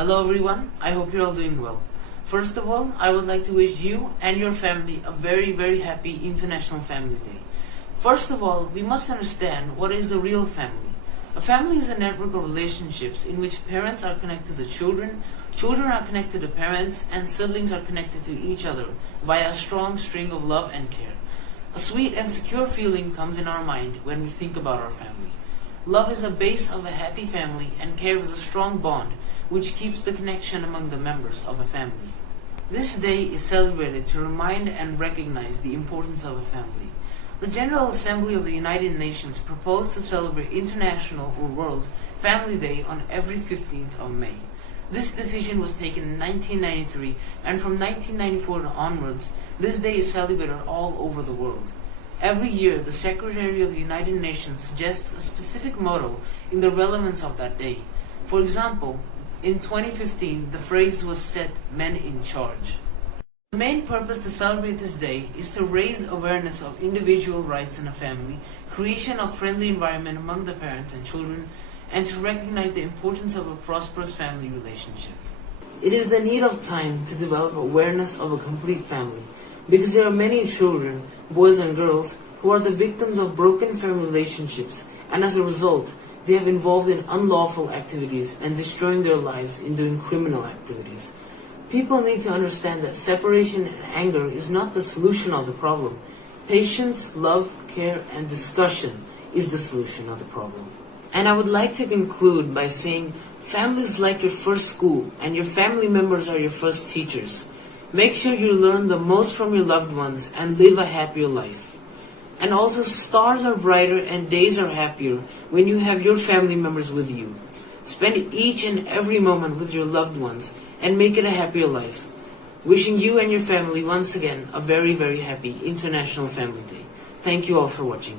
Hello everyone, I hope you're all doing well. First of all, I would like to wish you and your family a very happy International Family Day. First of all, we must understand what is a real family. A family is a network of relationships in which parents are connected to children, children are connected to parents, and siblings are connected to each other via a strong string of love and care. A sweet and secure feeling comes in our mind when we think about our family. Love is a base of a happy family, and care is a strong bond which keeps the connection among the members of a family. This day is celebrated to remind and recognize the importance of a family. The General Assembly of the United Nations proposed to celebrate International or World Family Day on every 15th of May. This decision was taken in 1993, and from 1994 onwards, this day is celebrated all over the world. Every year, the Secretary of the United Nations suggests a specific motto in the relevance of that day. For example, in 2015, the phrase was set, "Men in Charge." The main purpose to celebrate this day is to raise awareness of individual rights in a family, creation of friendly environment among the parents and children, and to recognize the importance of a prosperous family relationship. It is the need of time to develop awareness of a complete family, because there are many children, boys and girls, who are the victims of broken family relationships, and as a result, they have involved in unlawful activities and destroying their lives in doing criminal activities. People need to understand that separation and anger is not the solution of the problem. Patience, love, care, and discussion is the solution of the problem. And I would like to conclude by saying family is like your first school, and your family members are your first teachers. Make sure you learn the most from your loved ones and live a happier life. And also, stars are brighter and days are happier when you have your family members with you. Spend each and every moment with your loved ones and make it a happier life. Wishing you and your family once again a very happy International Family Day. Thank you all for watching.